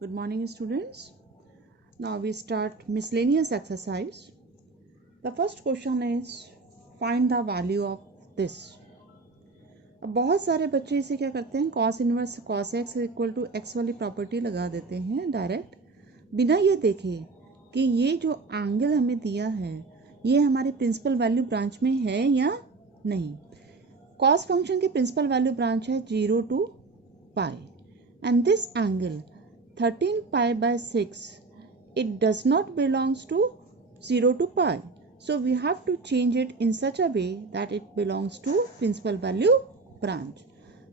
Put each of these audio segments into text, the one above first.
Good morning, students. Now we start miscellaneous exercise. The first question is find the value of this. अब बहुत सारे बच्चे इसे क्या करते हैं, cos inverse cos x equal to x वाली प्रॉपर्टी लगा देते हैं डायरेक्ट, बिना ये देखे कि ये जो एंगल हमें दिया है ये हमारे प्रिंसिपल वैल्यू ब्रांच में है या नहीं. cos फंक्शन की प्रिंसिपल वैल्यू ब्रांच है 0 to pi and this angle 13 pi by 6, it does not belongs to 0 to pi. So we have to change it in such a way that it belongs to principal value branch.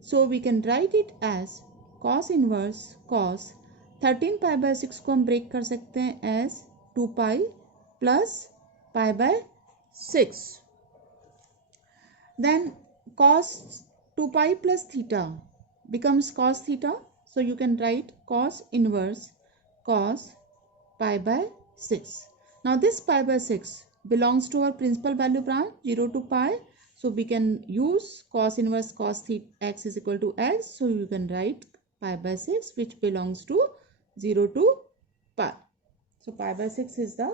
So we can write it as cos inverse cos 13 pi by 6 को हम break कर सकते हैं as 2 pi plus pi by 6. Then cos 2 pi plus theta becomes cos theta. So you can write cos inverse cos pi by 6. Now this pi by 6 belongs to our principal value branch 0 to pi. So we can use cos inverse cos theta x is equal to x. So you can write pi by 6 which belongs to 0 to pi. So pi by 6 is the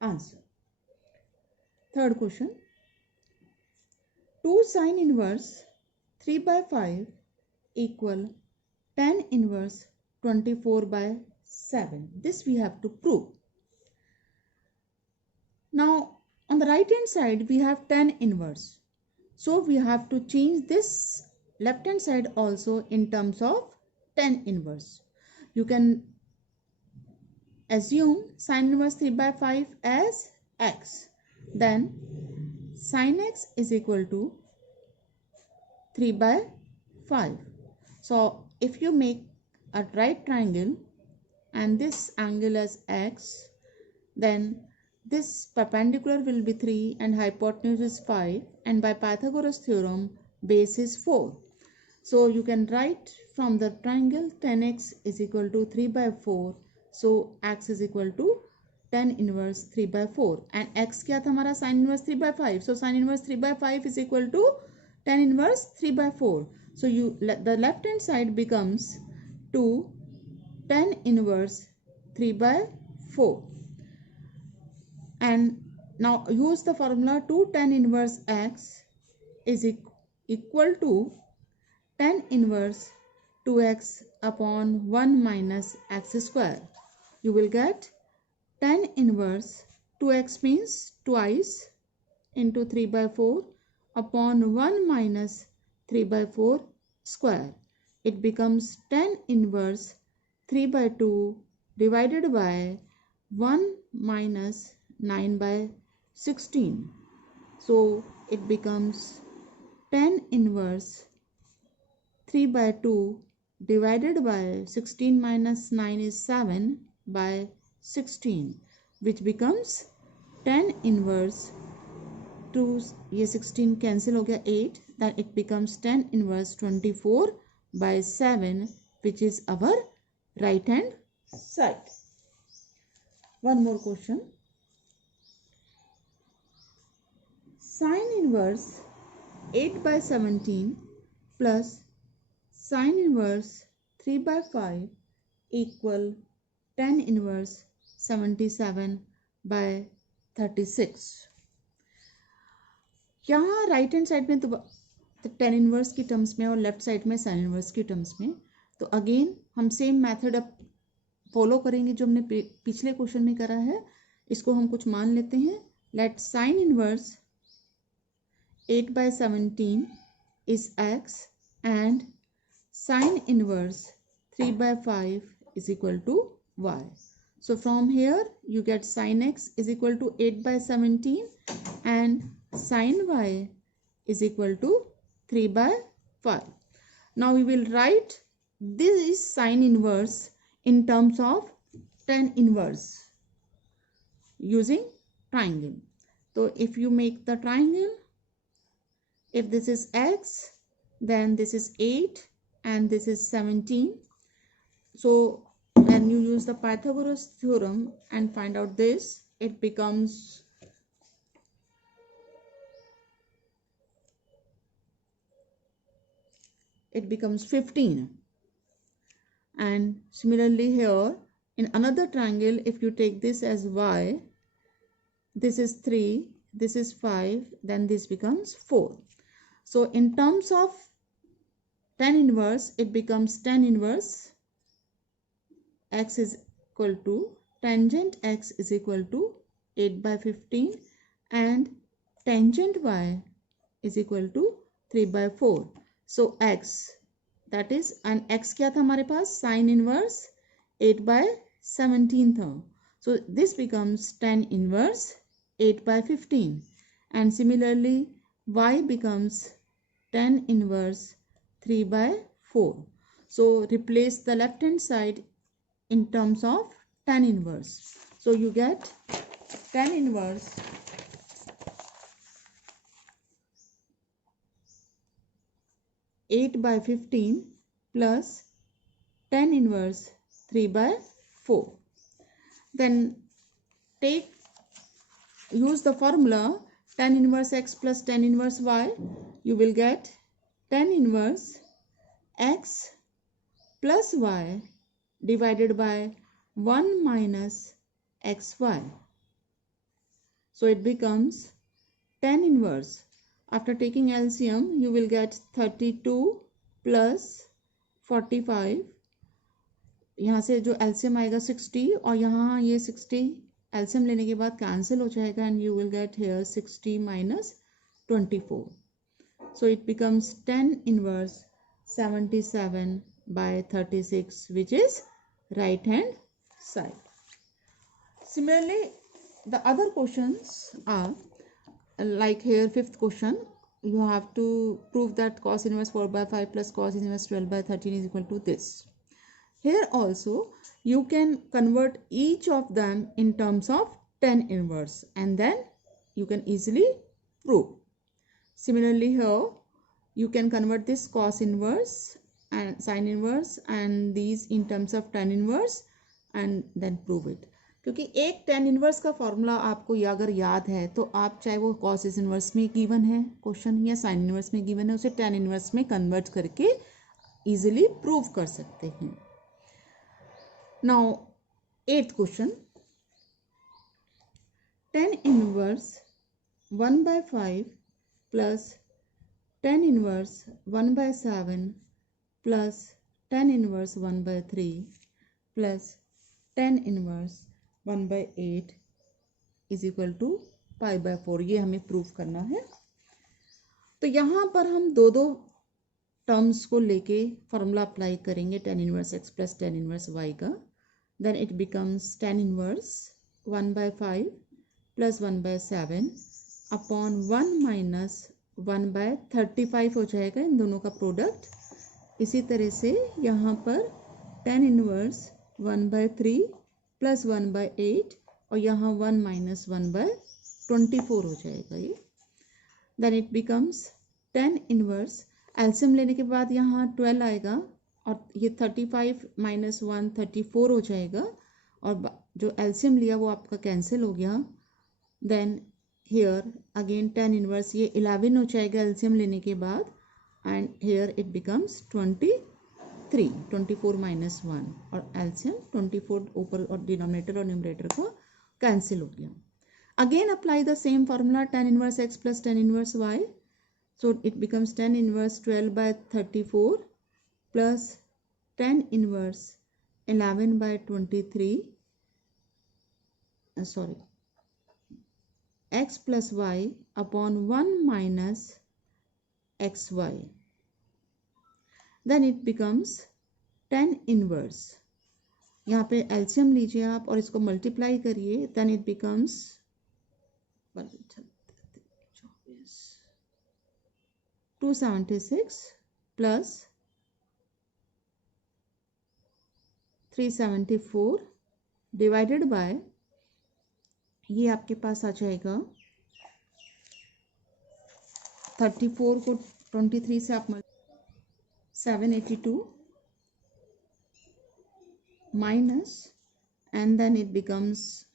answer. Third question. 2 sin inverse 3 by 5 equal tan inverse 24 by 7. This we have to prove. Now on the right hand side we have tan inverse. So we have to change this left hand side also in terms of tan inverse. You can assume sin inverse 3 by 5 as x. Then sin x is equal to 3 by 5. So if you make a right triangle and this angle as x, then this perpendicular will be 3 and hypotenuse is 5, and by Pythagoras theorem base is 4. So you can write from the triangle tan x is equal to 3 by 4. So x is equal to tan inverse 3 by 4 and x क्या था हमारा sin inverse 3 by 5. So sin inverse 3 by 5 is equal to tan inverse 3 by 4. So the left hand side becomes 2 tan inverse 3 by 4. And now use the formula 2 tan inverse x is equal to tan inverse 2x upon 1 minus x square. You will get tan inverse 2x means twice into 3 by 4 upon 1 minus 3 by 4 square. It becomes tan inverse 3 by 2 divided by 1 minus 9 by 16. So it becomes tan inverse 3 by 2 divided by 16 minus 9 is 7 by 16, which becomes tan inverse 2, ये 16 cancel हो गया 8, then it becomes tan inverse 24 by 7, which is our right hand side. One more question. Sin inverse 8 by 17 plus sin inverse 3 by 5 equal tan inverse 77 by 36. यहाँ right hand side में तो tan inverse की terms में और left side में sin inverse की terms में, तो अगेन हम सेम मेथड अब फॉलो करेंगे जो हमने पिछले क्वेश्चन में करा है. इसको हम कुछ मान लेते हैं. Let sin inverse 8 by 17 is x and sin inverse 3 by 5 is equal to y. So from here you get sin x is equal to 8 by 17 and sin y is equal to 3 by 5. Now we will write this is sin inverse in terms of tan inverse using triangle. So if you make the triangle, if this is x, then this is 8 and this is 17. So when you use the Pythagoras theorem and find out this, it becomes 15 And similarly here in another triangle, if you take this as y, this is 3, this is 5, then this becomes 4. So in terms of tan inverse, it becomes tan inverse x is equal to tangent x is equal to 8 by 15 and tangent y is equal to 3 by 4. So x, that is, and x क्या था हमारे पास, sin inverse 8 by 17 था. So this becomes tan inverse 8 by 15 and similarly y becomes tan inverse 3 by 4. So replace the left hand side in terms of tan inverse. So you get tan inverse 8 by 15 plus tan inverse 3 by 4. Then use the formula tan inverse x plus tan inverse y. You will get tan inverse x plus y divided by 1 minus xy. So it becomes tan inverse. After taking LCM, you will get 32 plus 45. यहाँ से जो LCM आएगा 60 और यहाँ ये 60 LCM लेने के बाद कैंसिल हो जाएगा and you will get here 60 minus 24. So it becomes tan inverse 77 by 36, which is right hand side. Similarly, the other questions are like here, fifth question, you have to prove that cos inverse 4 by 5 plus cos inverse 12 by 13 is equal to this. Here also you can convert each of them in terms of tan inverse and then you can easily prove. Similarly here you can convert this cos inverse and sin inverse and these in terms of tan inverse and then prove it. क्योंकि एक tan inverse का formula आपको अगर याद है तो आप चाहे वो cos इनवर्स में गिवन है क्वेश्चन या sin इनवर्स में गिवन है उसे tan इनवर्स में कन्वर्ट करके इजीली प्रूव कर सकते हैं. Now 8th question, tan inverse 1 by 5 plus tan inverse 1 by 7 plus tan inverse 1 by 3 plus tan inverse 1 by 8 is equal to pi by 4. ये हमें प्रूफ करना है. तो यहाँ पर हम दो टर्म्स को लेके फॉर्मूला अप्लाई करेंगे tan inverse x plus tan inverse y का. Then it becomes tan inverse 1 by 5 plus 1 by 7 upon 1 minus 1 by 35 हो जाएगा इन दोनों का प्रोडक्ट. इसी तरह से यहाँ पर tan inverse 1 by 3 plus 1 by 8 और यहाँ 1 माइनस 1 by 24 हो जाएगा ये. Then it becomes tan inverse LCM लेने के बाद यहाँ 12 आएगा और ये 35 माइनस 1 34 हो जाएगा और जो एलसीएम लिया वो आपका कैंसिल हो गया. Then here again tan inverse ये 11 हो जाएगा एलसीएम लेने के बाद and here it becomes 24 minus 1 और एलसीएम 24 ऊपर और डिनोमिनेटर और न्यूमरेटर का कैंसिल हो गया. Again apply the same formula tan inverse x plus tan inverse y. So it becomes tan inverse 12 by 34 plus tan inverse 11 by 23 x plus y upon 1 minus xy. Then it becomes tan inverse. यहाँ पे LCM लीजिए आप और इसको multiply करिए. then it becomes 276 plus 374 divided by ये आपके पास आ जाएगा 34 को 23 से आप 782 minus and then it becomes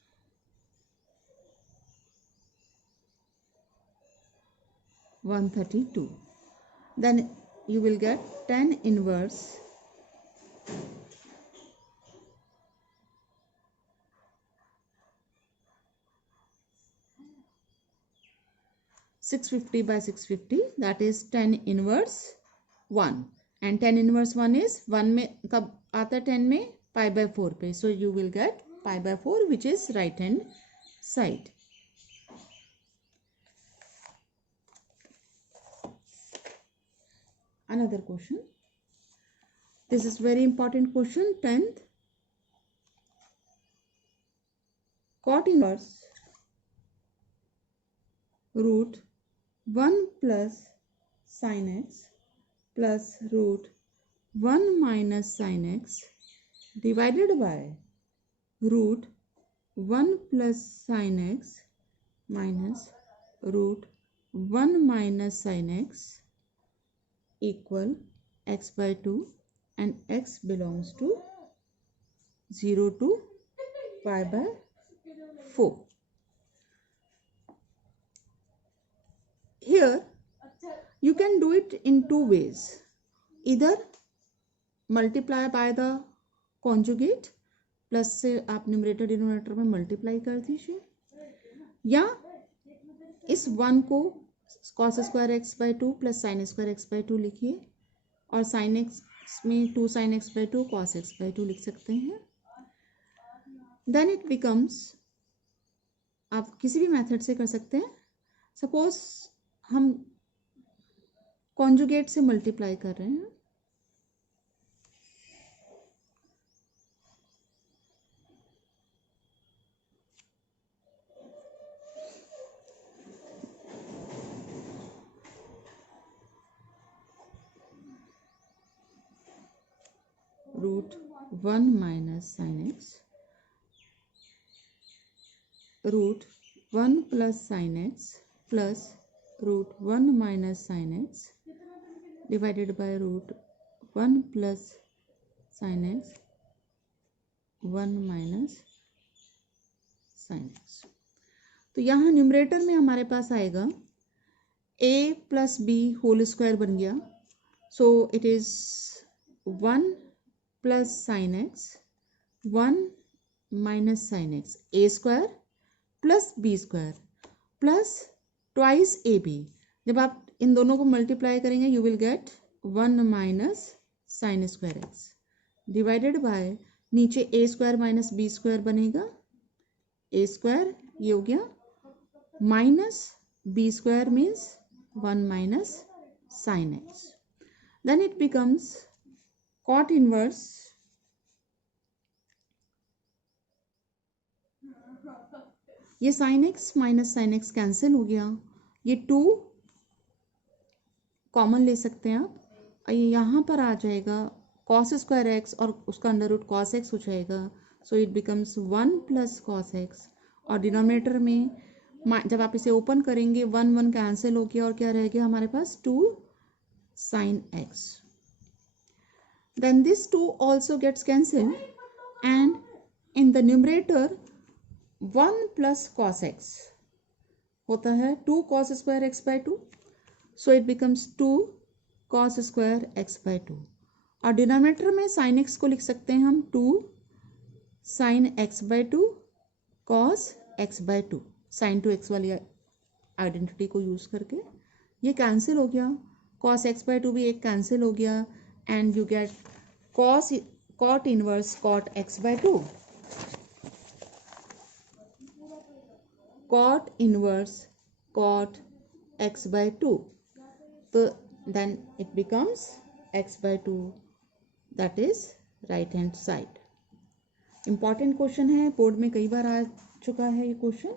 132. Then you will get tan inverse 650 by 650, that is 10 inverse 1, and 10 inverse 1 is 1 में कब आता है 10 में pi by 4 पे, so you will get pi by 4 which is right hand side. Another question, this is very important question, 10th. Cot inverse root 1 plus sin x plus root 1 minus sin x divided by root 1 plus sin x minus root 1 minus sin x equal x by 2, and x belongs to 0 to pi by 4. Here you can do it in two ways. Either multiply by the conjugate, plus से आप numerator denominator में multiply कर दीजिए, या इस 1 को cos square x by 2 plus sign square x by 2 लिखिए, और साइन एक्स में 2 sine x by 2 cos x by 2 लिख सकते हैं. देन इट बिकम्स, आप किसी भी मेथड से कर सकते हैं. सपोज हम कॉन्जुगेट से मल्टीप्लाई कर रहे हैं, root 1 minus sine x root 1 plus sine x plus root 1 minus sine x divided by root 1 plus sine x 1 minus sine x. तो यहाँ न्यूमरेटर में हमारे पास आएगा a plus b whole square बन गया, so it is 1 plus sine x 1 minus sine x a square plus b square plus twice a b. जब आप इन दोनों को मल्टीप्लाई करेंगे you will get 1 minus sine square x divided by नीचे a square minus b square बनेगा, a square ये हो गया minus b square means 1 minus sine x. Then it becomes cot inverse ये sin x minus sine x cancel हो गया, ये 2 common ले सकते हैं आप, यहाँ पर आ जाएगा cos स्क्वायर एक्स और उसका अंडर रूट cos x हो जाएगा, so it becomes 1 plus cos x, और डिनोमिनेटर में जब आप इसे ओपन करेंगे 1 1 कैंसिल हो गया और क्या रह गया हमारे पास 2 sin x. Then this 2 also gets cancelled, and in the numerator 1 plus cos x होता है 2 cos square x by 2, so it becomes 2 cos square x by 2, और डिनोमिनेटर में sin x को लिख सकते हैं हम 2 sin x by 2 cos x by 2, sin to x वाली आइडेंटिटी को यूज करके ये कैंसिल हो गया, cos x by 2 भी एक कैंसिल हो गया, and you get cot inverse cot x by 2, cot inverse cot x by 2. So then it becomes x by 2, that is right hand side. Important question है, board में कई बार आ चुका है ये question.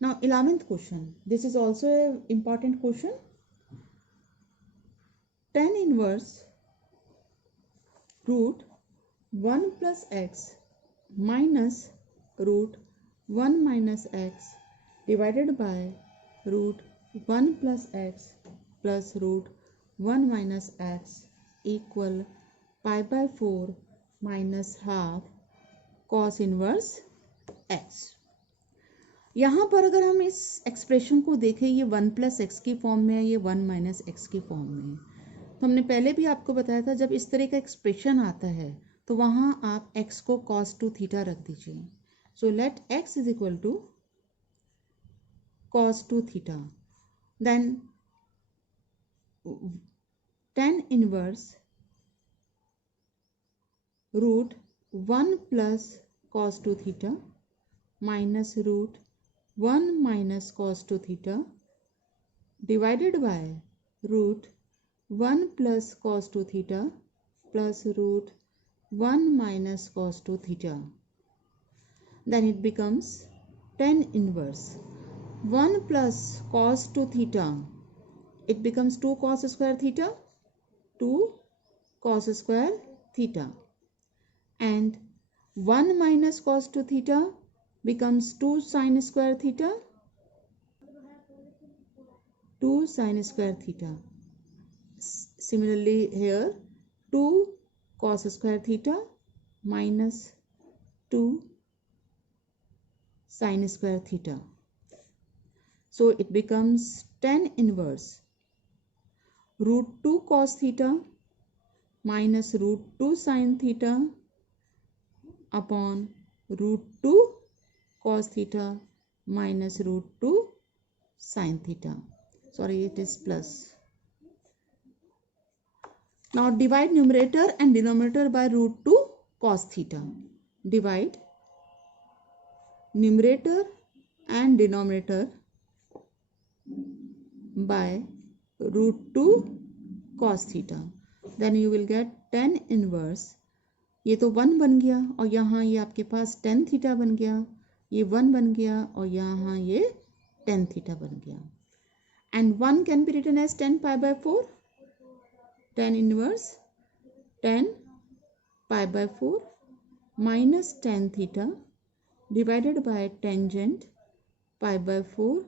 Now 11th question, this is also a important question. tan inverse root 1 plus x minus root 1 minus x divided by root 1 plus x plus root 1 minus x equal pi by 4 minus half cos inverse x. यहाँ पर अगर हम इस expression को देखें, ये 1 plus x की form में है, ये 1 माइनस एक्स की फॉर्म में है. तो हमने पहले भी आपको बताया था जब इस तरह का एक्सप्रेशन आता है तो वहाँ आप x को cos 2 थीटा रख दीजिए. So let x is equal to cos 2 theta. Then tan inverse root 1 plus cos 2 theta minus root 1 minus cos 2 theta divided by root 1 plus cos 2 theta plus root 1 minus cos 2 theta. Then it becomes tan inverse 1 plus cos 2 theta. It becomes 2 cos square theta, 2 cos square theta. And 1 minus cos 2 theta becomes 2 sin square theta, 2 sin square theta. Similarly here 2 cos square theta minus 2 sin square theta. So it becomes tan inverse root 2 cos theta minus root 2 sin theta upon root 2 cos theta minus root 2 sin theta. Sorry, it is plus. Now divide numerator and denominator by root 2 cos theta. Divide numerator and denominator by root 2 cos theta. Then you will get tan inverse. ये तो 1 बन गया और यहाँ ये आपके पास tan theta बन गया, ये 1 बन गया और यहाँ ये tan थीटा बन गया. And 1 can be written as tan pi by 4. Tan inverse tan pi by 4 minus tan theta divided by tangent pi by 4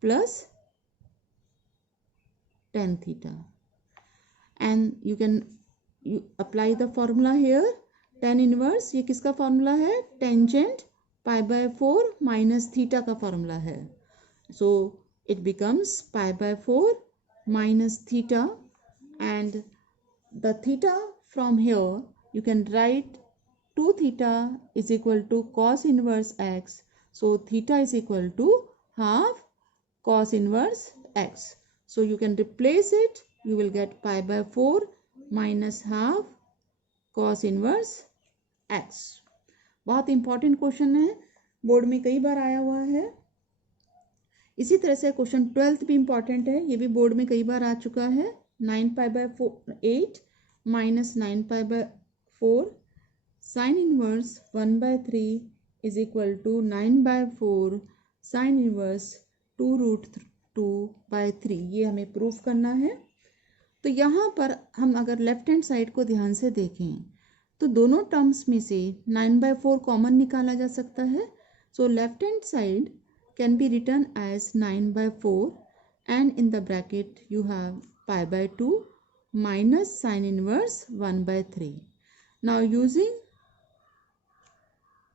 plus tan theta. And you apply the formula here. Tan inverse ये किसका formula है? Tangent pi by 4 minus theta का formula है. So it becomes pi by 4 minus theta, and the theta from here you can write 2 theta is equal to cos inverse x. So theta is equal to half cos inverse x. So you can replace it. You will get pi by 4 minus half cos inverse x. बहुत important question है, board में कई बार आया हुआ है. इसी तरह से क्वेश्चन 12th भी इंपॉर्टेंट है, ये भी बोर्ड में कई बार आ चुका है. 9 pi by 8 minus 9 pi by 4 sin inverse 1 by 3 is equal to 9 by 4 sin inverse 2 root 2 by 3. ये हमें प्रूफ करना है. तो यहाँ पर हम अगर लेफ्ट हैंड साइड को ध्यान से देखें तो दोनों टर्म्स में से 9 by 4 कॉमन निकाला जा सकता है. So left hand side can be written as 9 by 4 and in the bracket you have pi by 2 minus sin inverse 1 by 3. Now using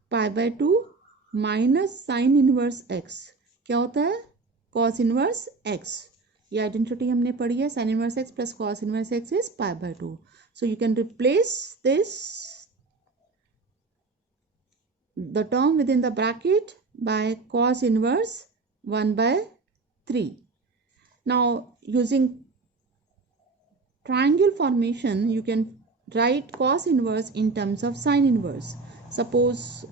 pi by 2 minus sin inverse x क्या होता है? cos inverse x. ये identity हमने पढ़ी है. sin inverse x plus cos inverse x is pi by 2. So you can replace this the term within the bracket by cos inverse 1 by 3. Now using triangle formation you can write cos inverse in terms of sin inverse. Suppose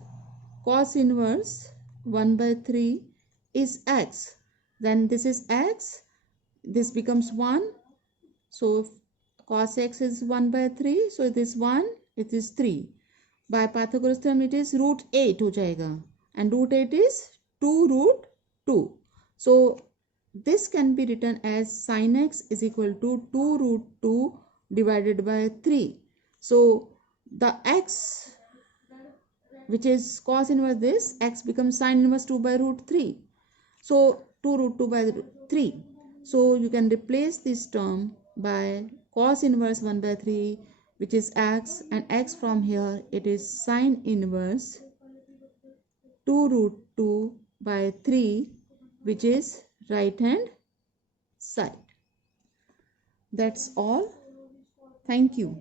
cos inverse 1 by 3 is x, then this is x, this becomes 1. So cos x is 1 by 3, so it is 1, it is 3. By Pythagoras theorem it is root 8 हो जाएगा, and root 8 is 2 root 2. So this can be written as sin x is equal to 2 root 2 divided by 3. So the x which is cos inverse this, x becomes sin inverse 2 by root 3. So 2 root 2 by 3. So you can replace this term by cos inverse 1 by 3 which is x, and x from here it is sin inverse 2 root 2 by 3 which is right hand side. That's all. Thank you.